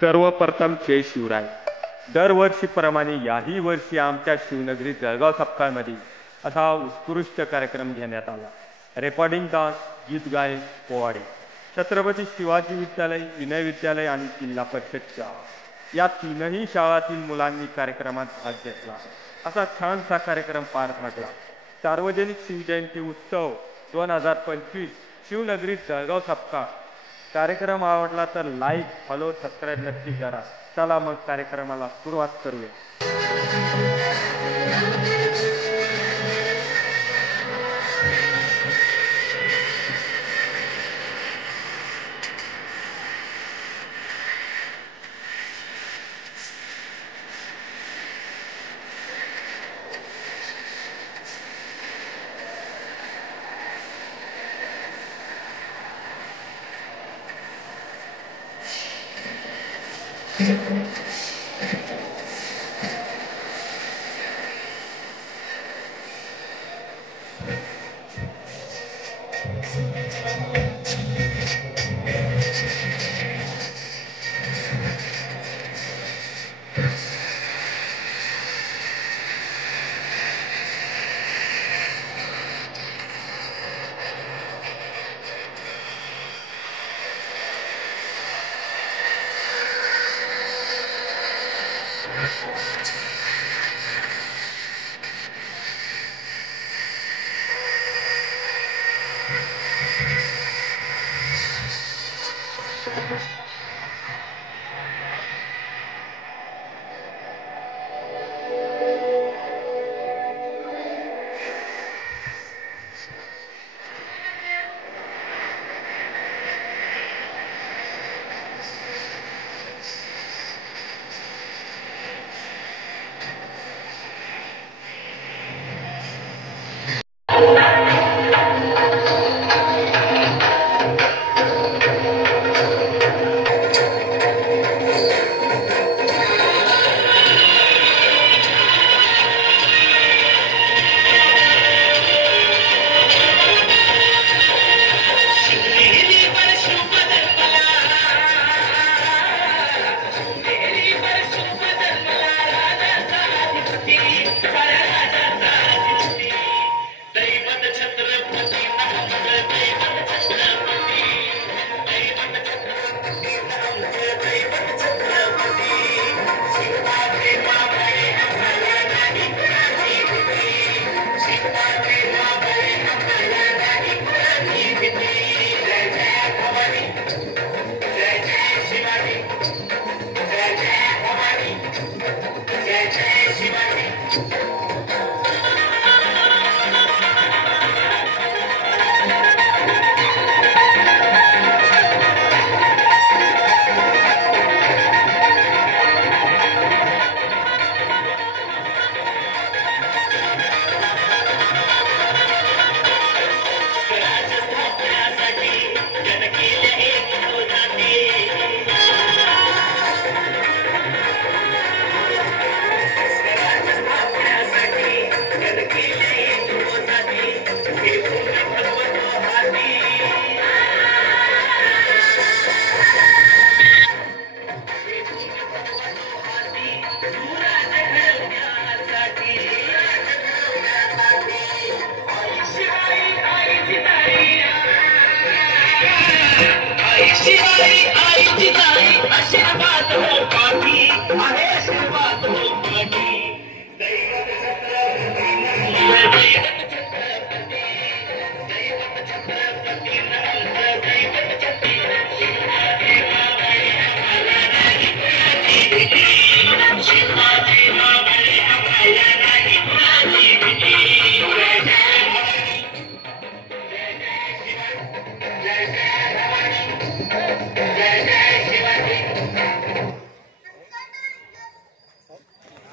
सर्वप्रथम जय शिवराय। दरवर्षीप्रमाणे याही वर्षी आमच्या शिवनगरी जळगाव सप्ताहामध्ये असा उत्कृष्ट कार्यक्रम घेण्यात आला। रेकॉर्डिंग डान्स, गीत गायन, पोवाडे, छत्रपती शिवाजी विद्यालय, विनय विद्यालय आणि जिल्हा परिषद शाळा या तीनही शाळांतील मुलांनी कार्यक्रमात भाग घेतला। असा छानसा कार्यक्रम पार पडला। सार्वजनिक शिवजयंती उत्सव 2025 शिवनगरी जळगाव सप्ताह। कार्यक्रम आवडला तर लाईक, फॉलो, सबस्क्राईब नक्की करा। चला मग कार्यक्रमाला सुरुवात करूया।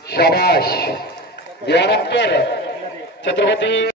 शाबाश। यानंतर छत्रपती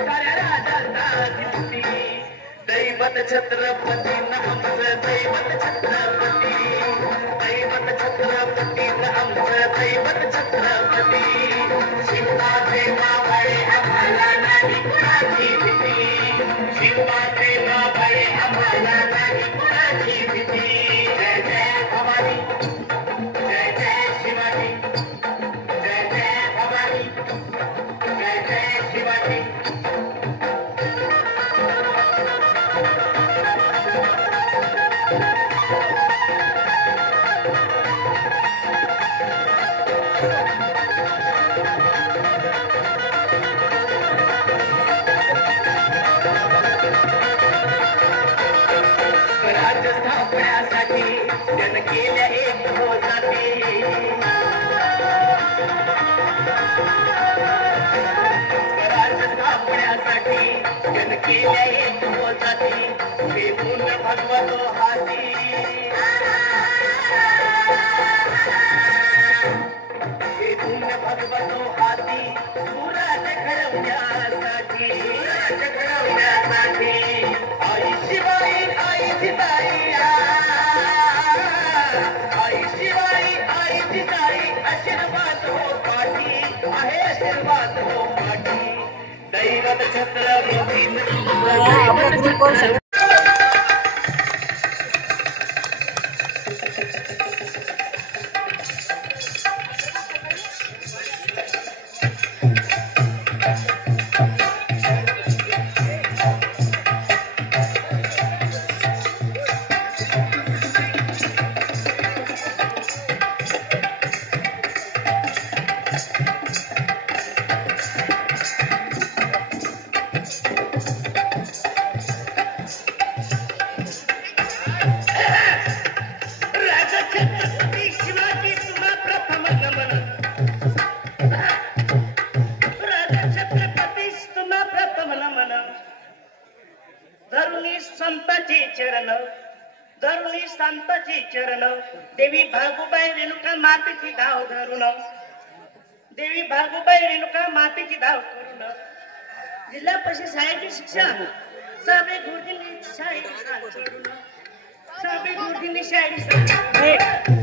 साऱ्या राजांना दिसती दैवत छत्रपती आमचं दैवत छत्रपती दैवत छत्रपती आमचं दैवत छत्रपती शिवाचे मावळे आम्हाला नाही कुणाची भीती शिवाचे मावळे आम्हाला नाही कुणाची भीती जय जय भवानी जय जय शिवाजी जय जय भवानी जय जय शिवाजी राजस्थापण्यासाठी जन केल्या एक हो जाती राजस्थापण्यासाठी जन केल्या एक हो जाती हे पुण्य भगवतो हाती हे पुण्य भगवतो हाती सुराज घडवण्यासाठी आई शिवाई आई जिजाई आई शिवाई आई जिजाई आशीर्वाद हो पाठी आहे आशीर्वाद हो पाठी दैवत छत्रपती संताची चरण देवी भागुबाई रेणुका मातेची धाव धरून देवी भागुबाई रेणुका मातेची धाव करून जिल्हा परिषद शाळेची शिक्षा साबे गुरुजींनी शाळेची साथ सोडून साबे गुरुजींनी शाळेची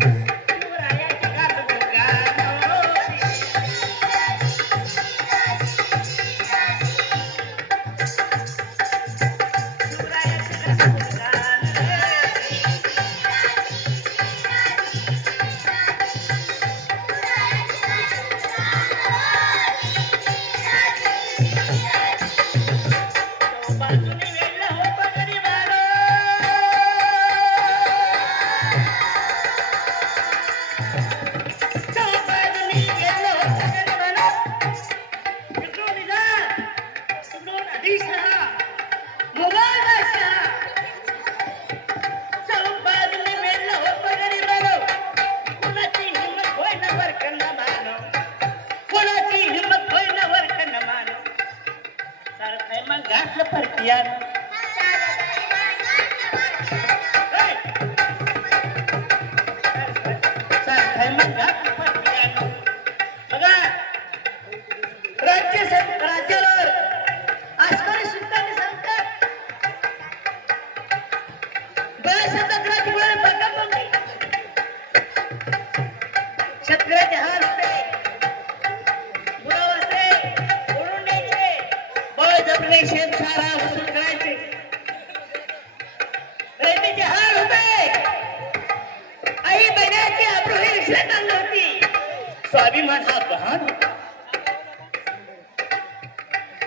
स्वाभिमान हा गहाण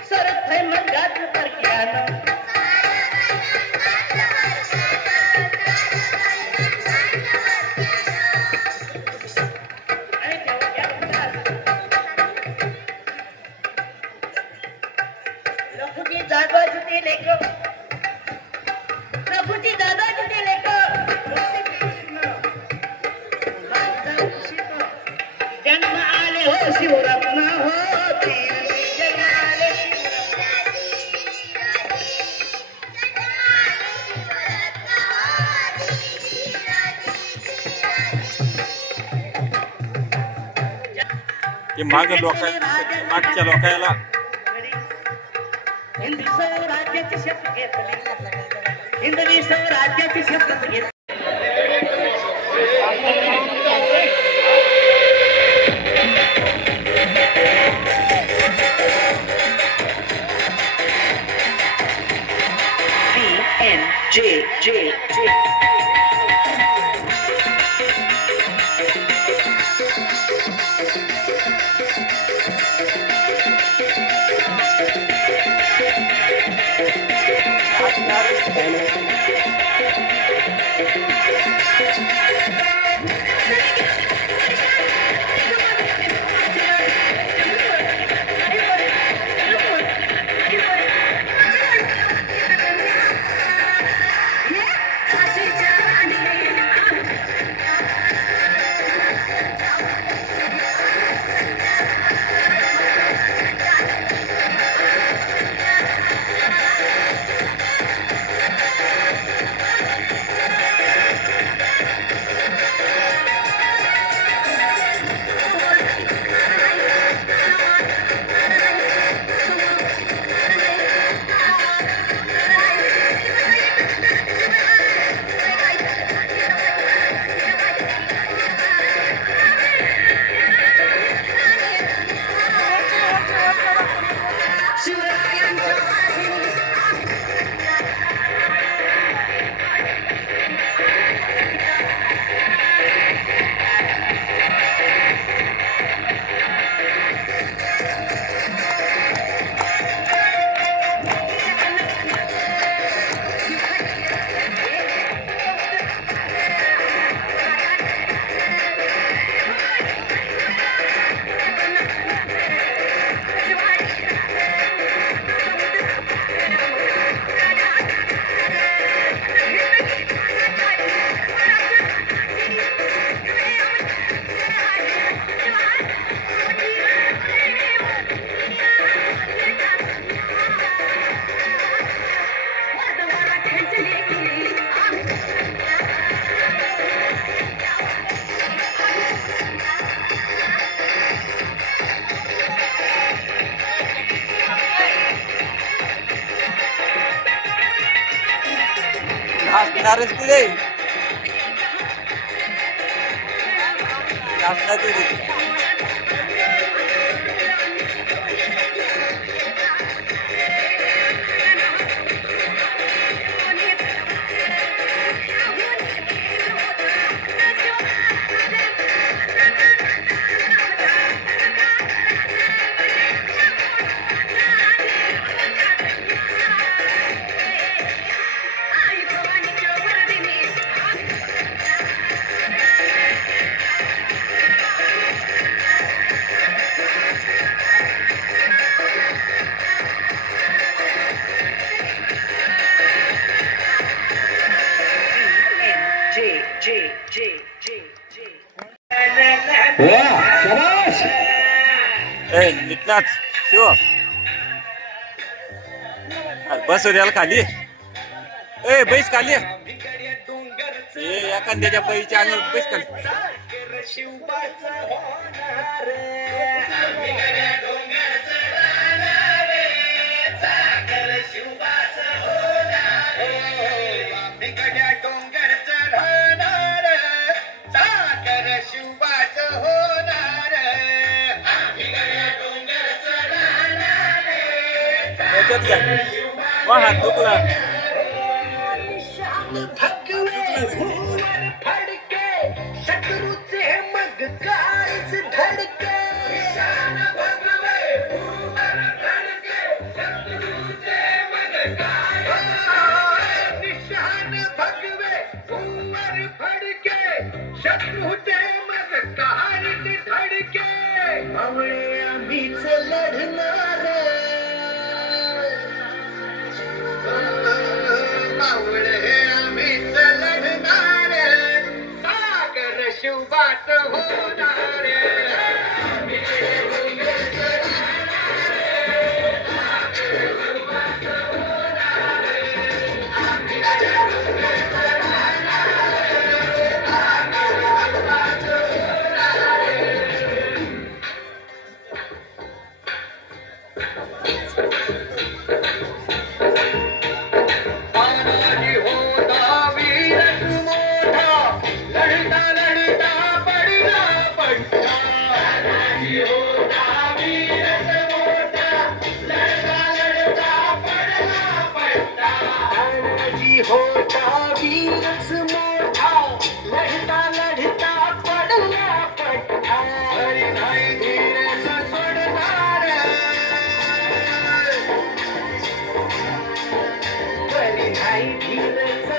सरत है मन गात पर ज्ञान रघुजी दादा जुटे लेको रघुजी दादा जुटे लेको जन्म आले हो शिवरत्न हो जन्म आले माग लोकांना मागच्या लोकांना हिंदवी स्वराज्याची शपथ घेतली, हिंदवी स्वराज्याची शपथ घेतली. J. Harus pilih. Harus pilih. निघणार शिव बस याला खाली ए बैस खाली एखाद्याच्या पैच्या अंगावर बैस खाली हात दुखला शत्रूचे मग काळीच धडके निशान भगवे उवर फडके शत्रूचे मग काळीच धडके मावळे आम्हीच लढणार मावळे आम्हीच लढणार सागर शिवबाच होणार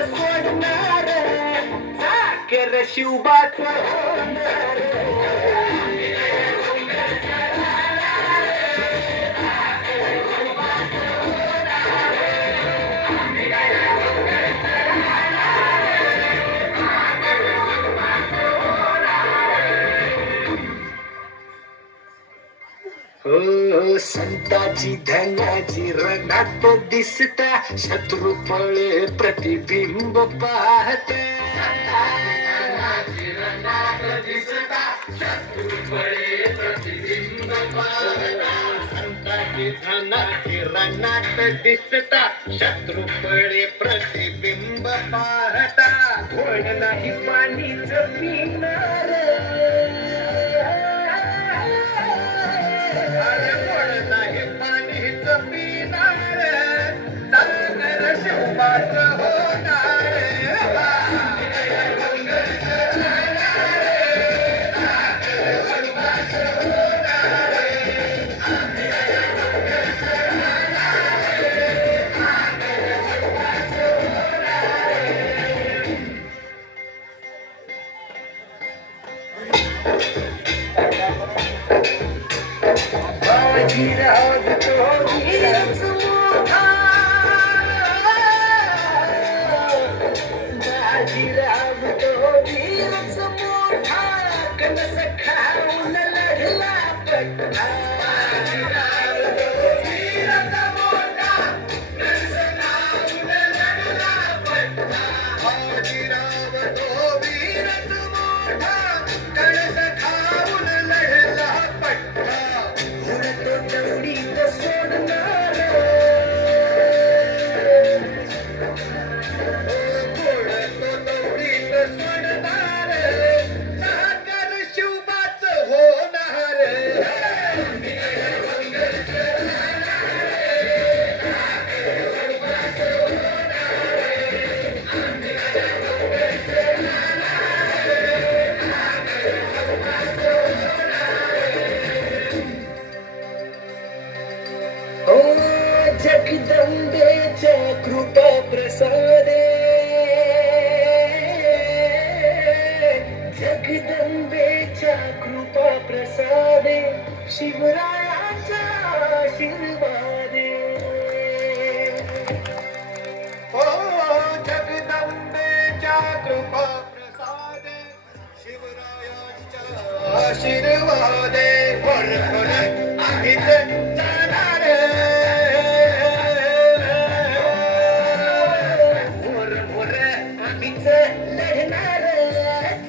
सोडणार साखर शिवबाच होणार हो संताची धनाची रणात दिसता शत्रू पळे प्रतिबिंब पाहत संताची धनाची रणात दिसता शत्रू पळे प्रतिबिंब पाहता कोण नाही पाणीच पिणार नाही पाणीच पिणार सागर शिवबाच होणार बाजीराव तो वीरच मोठा बाजीराव तो वीरच मोठा कणस खाऊन लढला पट्टा बाजीराव तो वीरच मोठा कणस खाऊन लढला पट्टा बाजीराव तो वीरच मोठा कणस खाऊन लढला पट्टा सोडणार सोडणार सागर शिवबाच होणार जगदंबेच्या कृपा प्रसादे जगदंबेच्या कृपा प्रसादे शिवरायाचा आशीर्वादे हो जगदंबेच्या कृपा प्रसादे शिवरायांचा आशीर्वादे आम्हीच जाणार लढणार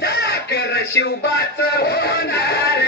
साखर शिवबाच होणार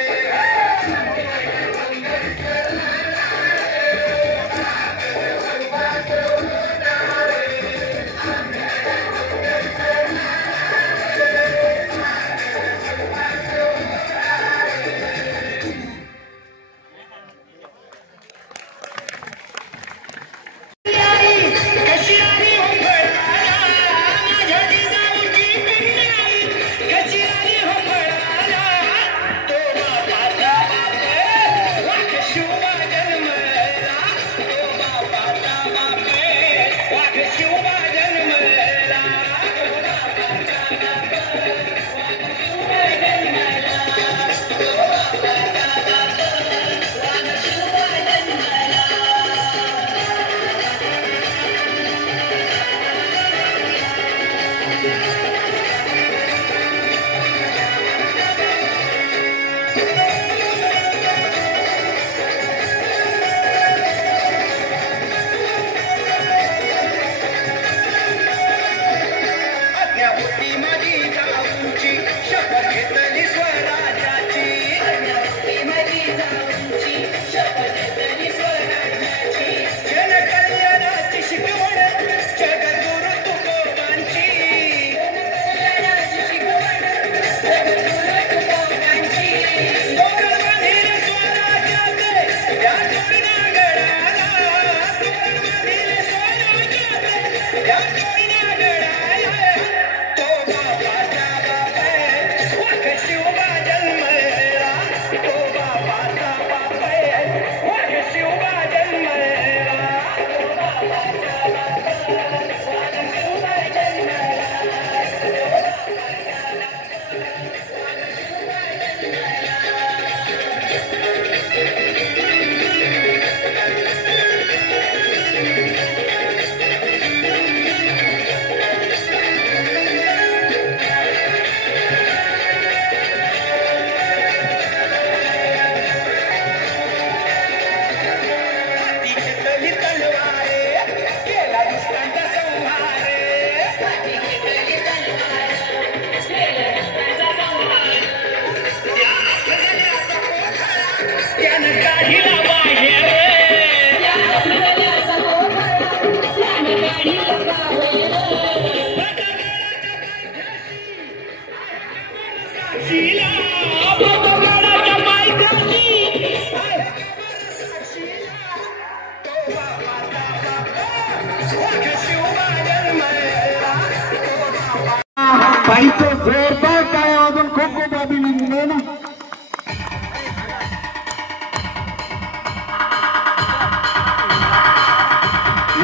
बाईचं जोरदार काय वाजून खूप खूप अभिनंदन.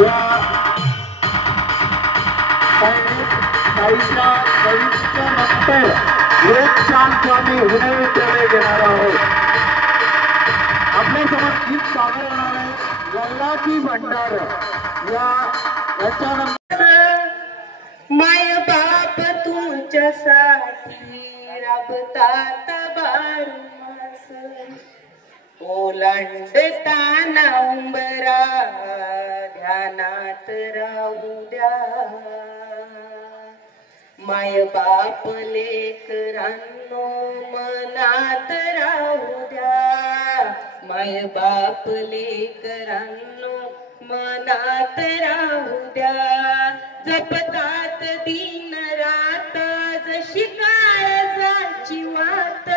या बाईच्या कवितेच्या नंतर एक चान्स आम्ही हुनवेकडे घेणार आहोत. आपल्यासमोर गीत सादर होणार आहे गल्लाची भंडार. याच्यानंतर माय बाप तुमच्यासाठी राबतात बारुमास ओलांडताना उंबरा ध्यानात राहू द्या. माय बाप लेकरांनो मनात राहू द्या. माय बाप लेकरांनो मनात राहू द्या. जपतात दिन रात जशी काळजाची वाट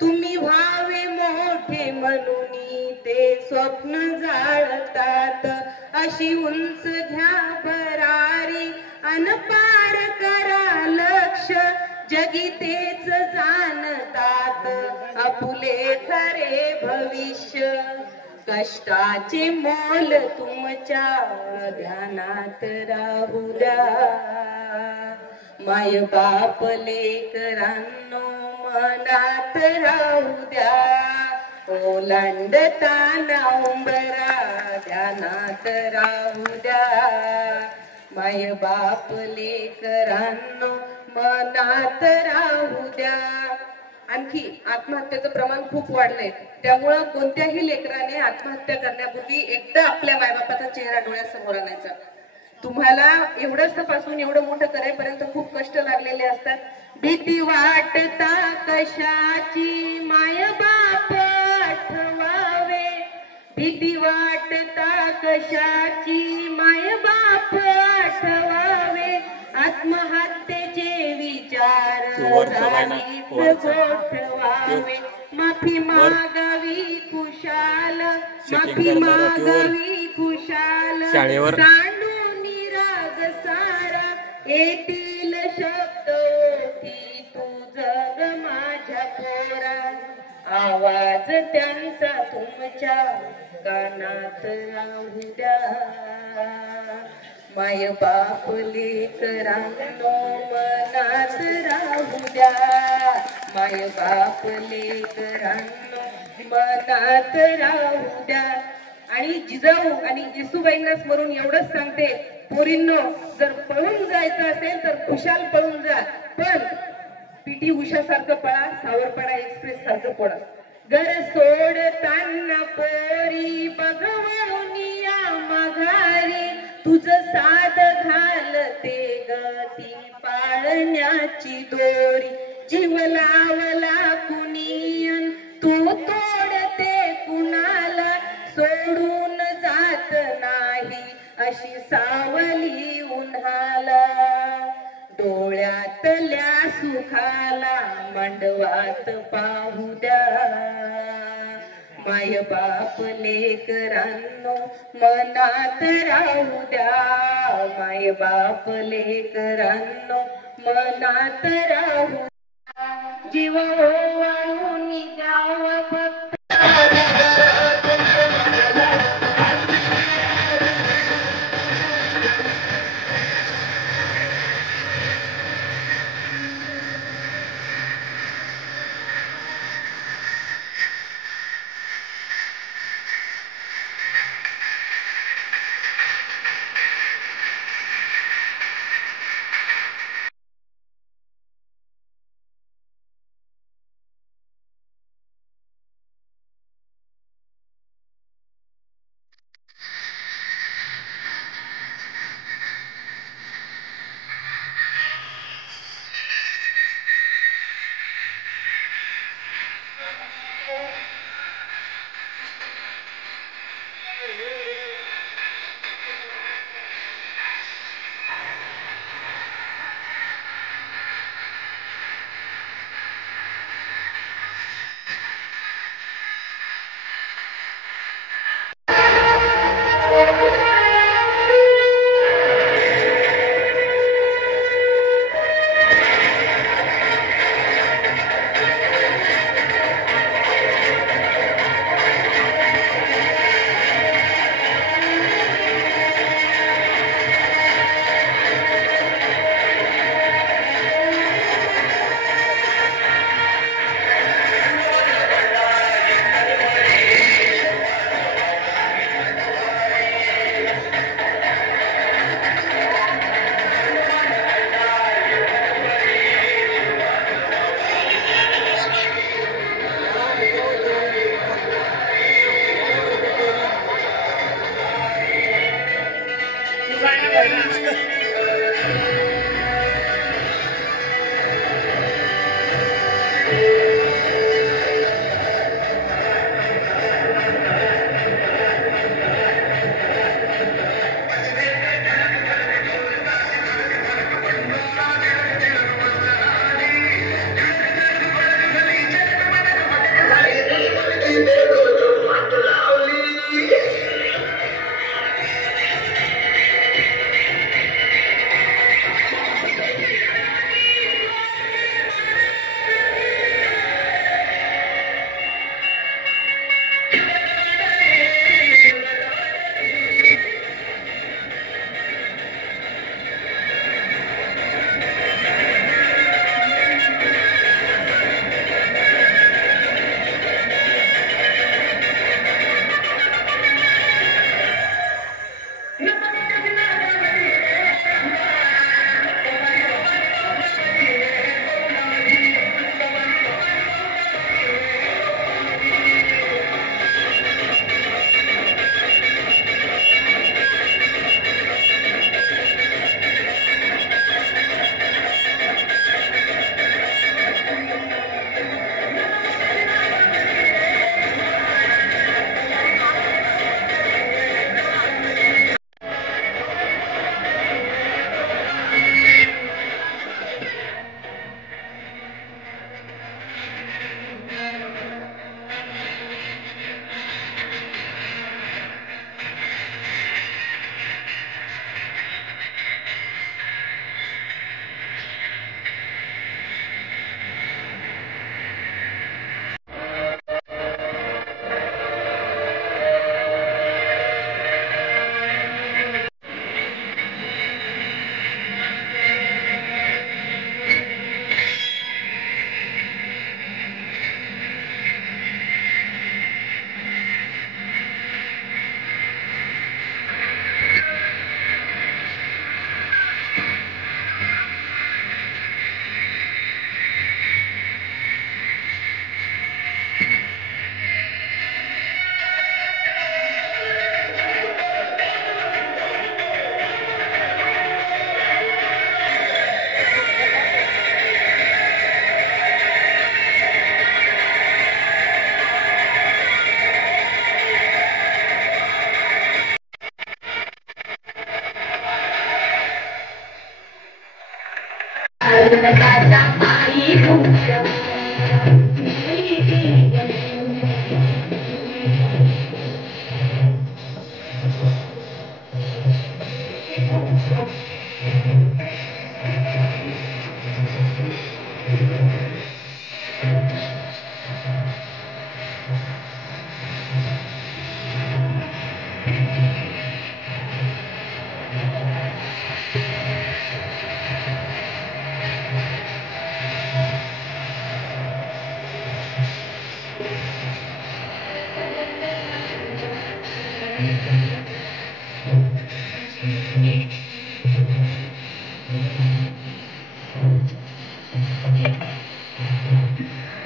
तुम्ही व्हावे मोठे म्हणून ते स्वप्न जाळतात. अशी उंच घ्या भरारी अन पार करा लक्ष जगी तेच जाणतात आपुले खरे भविष्य. कष्टाचे मोल तुमच्या ध्यानात राहू द्या. माय बाप लेकरांनो मनात राहू द्या. ओलांडताना उंबरा ध्यानात राहू द्या. माय बाप लेकरांनो मनात राहू द्या. आणखी आत्महत्येचं प्रमाण खूप वाढलंय. त्यामुळं कोणत्याही लेकराने आत्महत्या करण्यापूर्वी एकदा आपल्या मायबापाचा चेहरा डोळ्यासमोर आणायचा. तुम्हाला एवढंच पासून एवढं मोठं करायपर्यंत खूप कष्ट लागलेले असतात. भीती वाटता कशाची माय बाप आठवावे. भीती वाटता कशाची माय बाप आठवावे. आत्महत्येचे विचार गोठवावे. माफी मागावी खुशाल. माफी मागावी खुशाल. सांडून राग सारा येतील शब्द ओठी तुझ माझ्या पोरा. आवाज त्यांचा तुमच्या कानात राहू द्या. माय बाप लेकरांनो मनात राहू द्या. माय बाप लेकरांनो मनात राहू द्या. आणि जिजाऊ आणि येसूबाईंना स्मरून एवढंच सांगते, पोरींनो जर पळून जायचं असेल तर खुशाल पळून जा, पण पीटी उषा सारखं पळा, सावरपाडा एक्सप्रेस सारखं पळा. घर सोडताना पोरी बघवून या माघारी. तुझं साध घालते गती पाळण्याची दोरी. जीव लावला कुणीयन तू तोडते कुणाला. सोडून जात नाही अशी सावली उन्हाला. डोळ्यातल्या सुखाला मांडवात पाहू द्या. माय बाप लेकरांनो मनात राहू द्या. माय बाप लेकरांनो मनात राहू द्या. जीव ओवाळून द्यावा फक्त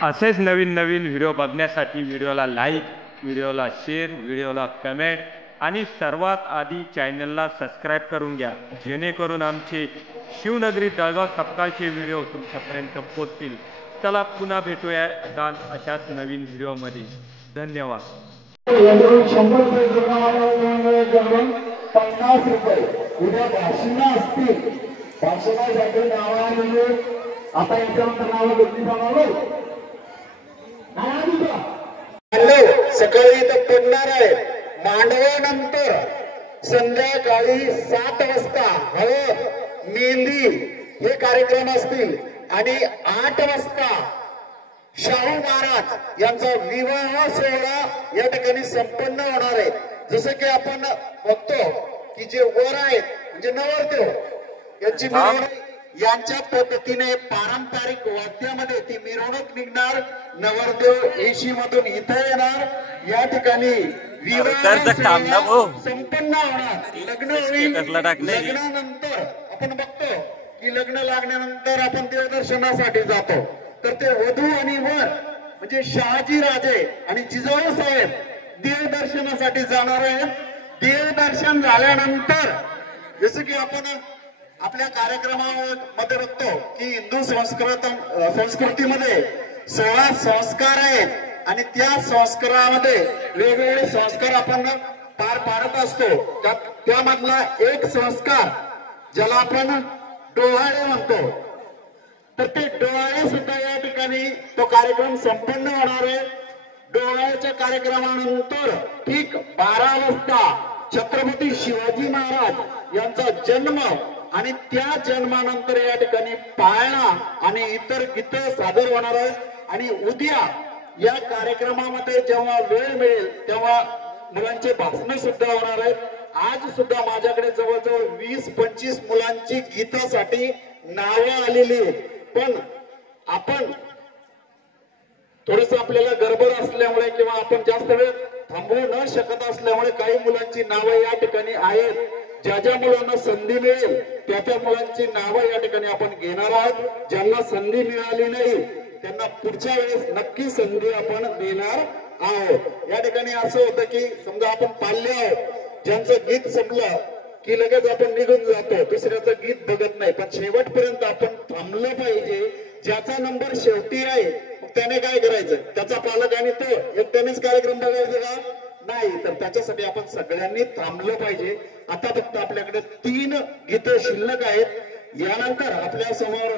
असेच नवीन नवीन व्हिडिओ बघण्यासाठी व्हिडिओला लाईक, व्हिडिओला शेअर, व्हिडिओला कमेंट आणि सर्वात आधी चॅनलला सबस्क्राईब करून घ्या, जेणेकरून आमचे शिवनगरी जळगाव सपकाळचे व्हिडिओ तुमच्यापर्यंत पोहोचतील. चला पुन्हा भेटूया अशाच नवीन व्हिडिओमध्ये. धन्यवाद. 50 रुपये उद्या भाषणं असतील. भाषणासाठी नावाने आता याच्यानंतर नावं घेतली जाणार. सकाळी इथं पडणार आहे. मांडवानंतर संध्याकाळी 7 वाजता हळद, मेहंदी हे कार्यक्रम असतील आणि 8 वाजता शाहू महाराज यांचा विवाह सोहळा या ठिकाणी संपन्न होणार आहे. जसं की आपण बघतो की जे वर आहेत म्हणजे नवरदेव यांची मिरवणूक यांच्या पद्धतीने पारंपरिक वाद्यामध्ये ती मिरवणूक निघणार. नवरदेव एशी मधून इथे येणार. या ठिकाणी विवाह संपन्न होणार. लग्न होईल. लग्नानंतर आपण बघतो की लग्न लागल्यानंतर आपण देवदर्शनासाठी जातो. तर ते वधू आणि वर म्हणजे शहाजी राजे आणि जिजाऊ साहेब देवदर्शनासाठी जाणार आहेत. देवदर्शन झाल्यानंतर जसं की आपण आपल्या कार्यक्रमामध्ये बघतो की हिंदू संस्कृतीमध्ये 16 संस्कार आहेत आणि त्या संस्कारामध्ये वेगवेगळे संस्कार आपण पार पाडत असतो. त्यामधला एक संस्कार ज्याला आपण डोहाळे म्हणतो, तर ते डोहाळे सुद्धा या ठिकाणी तो कार्यक्रम संपन्न होणार आहे. डोहाळ्याच्या कार्यक्रमानंतर ठीक 12 वाजता छत्रपती शिवाजी महाराज यांचा जन्म आणि त्या जन्मानंतर या ठिकाणी पाळणा आणि इतर गीतं सादर होणार आहे. आणि उद्या या कार्यक्रमामध्ये जेव्हा वेळ मिळेल तेव्हा मुलांचे भाषण सुद्धा होणार आहेत. आज सुद्धा माझ्याकडे जवळजवळ 20-25 मुलांची गीतासाठी नावं आलेली आहेत. पण आपण थोडस आपल्याला गडबड असल्यामुळे किंवा आपण जास्त वेळ थांबवू न शकत असल्यामुळे काही मुलांची नावं या ठिकाणी आहेत. ज्या ज्या मुलांना संधी मिळेल त्या मुलांची नावं या ठिकाणी आपण घेणार आहोत. ज्यांना संधी मिळाली नाही त्यांना पुढच्या वेळेस नक्की संधी आपण देणार आहोत. या ठिकाणी असं होतं की समजा आपण पाल्य आहोत, ज्यांचं गीत संपलं की लगेच आपण निघून जातो, दुसऱ्याचं गीत बघत नाही. पण शेवटपर्यंत आपण थांबलं पाहिजे. ज्याचा नंबर शेवटी आहे त्याने काय करायचं, त्याचा पालक आणि तो एकट्यानेच कार्यक्रम बघायचा का नाही, तर त्याच्यासाठी आपण सगळ्यांनी थांबलं पाहिजे. आता फक्त आपल्याकडे 3 गीतं शिल्लक आहेत. यानंतर आपल्या समोर